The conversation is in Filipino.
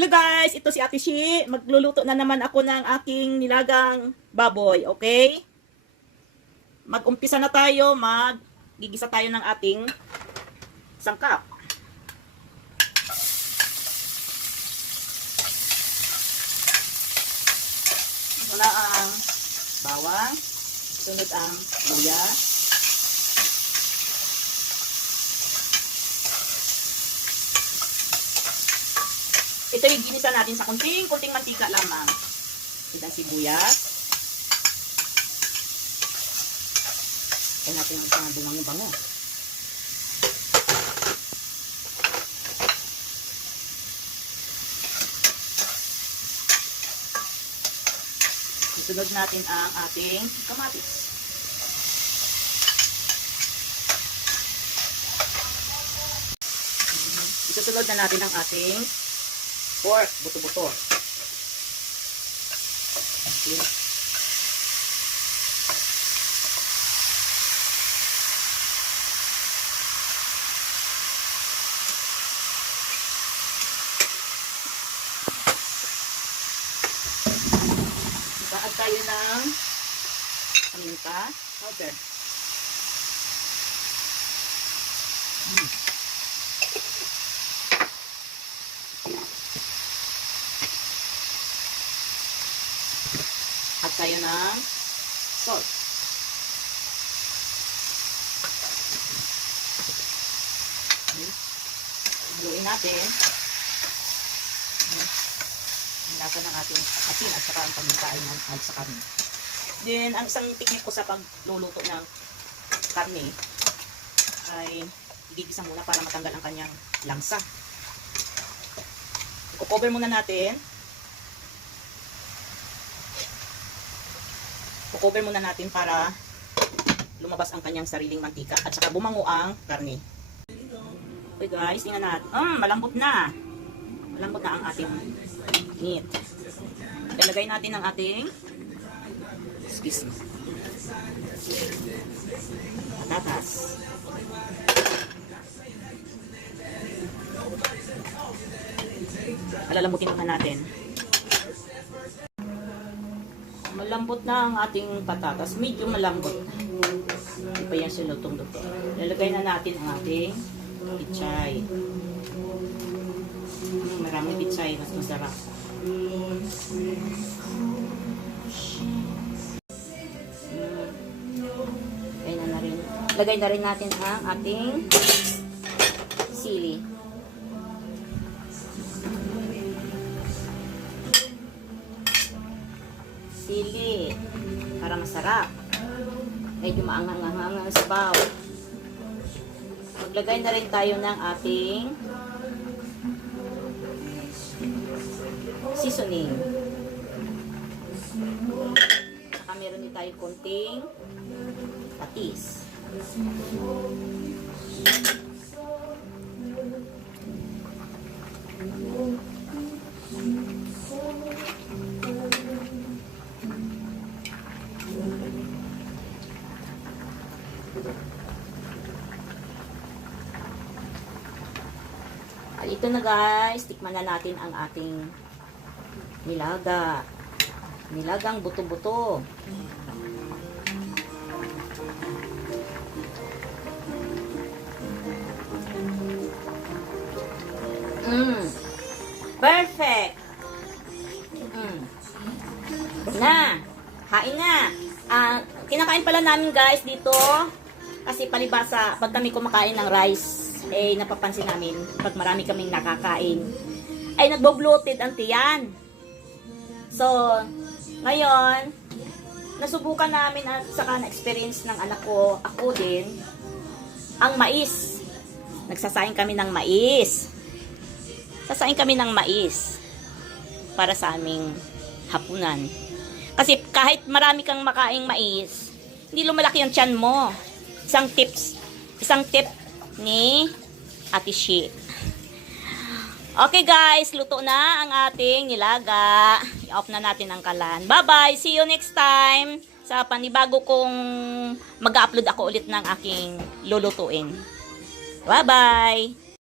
Hello guys, ito si Ate Shi. Magluluto na naman ako ng aking nilagang baboy, okay? Mag-umpisa na tayo, gigisa tayo ng ating sangkap. Wala ang bawang, sunod ang luya. Ito yung ginisa natin sa kunting mantika lamang. Ito ang sibuyas. Kaya natin ang mga bungang-bango. Isunod natin ang ating kamatis. Isusunod na natin ang ating pork, buto-buto. Okay. Ibaad tayo ng paminta powder. At tayo ng salt. Haluin natin. Hinasa ng ating asin at saka ang pamintaan at sa karne. Then, ang isang technique ko sa pagluluto ng karne ay igigisa muna para matanggal ang kanyang langsa. I-cover muna natin. Cover muna natin para lumabas ang kanyang sariling mantika at saka bumango ang karne. Okay guys, tingnan natin. Malambot na. Malambot na ang ating meat. Ilagay natin ang ating patatas. Alalambutin naman natin. Malambot na ang ating patatas. Medyo malambot. Hindi pa yan sinutong-lutong. Lalagay na natin ang ating pichay. Maraming pichay. Mas masarap. Lagay na rin natin ang ating sili. Sili para masarap. Medyo maangang-angang ang sabaw. Maglagay na rin tayo ng ating seasoning. Saka meron din tayo konting patis. Ito na guys, tikman na natin ang ating nilaga. Nilagang buto-buto. Perfect. Na, hain na. Kinakain pala namin guys dito kasi palibasa pag kami kumakain ng rice, napapansin namin pag marami kaming nakakain ay nagbo-bloated ang tiyan. So, ngayon nasubukan namin at saka na-experience ng anak ko, ako din, ang mais. Nagsasaing kami ng mais. Sasaing kami ng mais para sa aming hapunan. Kasi kahit marami kang makaing mais, hindi lumalaki ang tiyan mo. Isang tip ni Ate Shi. Okay guys, luto na ang ating nilaga. I-off na natin ang kalan. Bye-bye! See you next time sa panibago kong mag-upload ako ulit ng aking lulutuin. Bye-bye!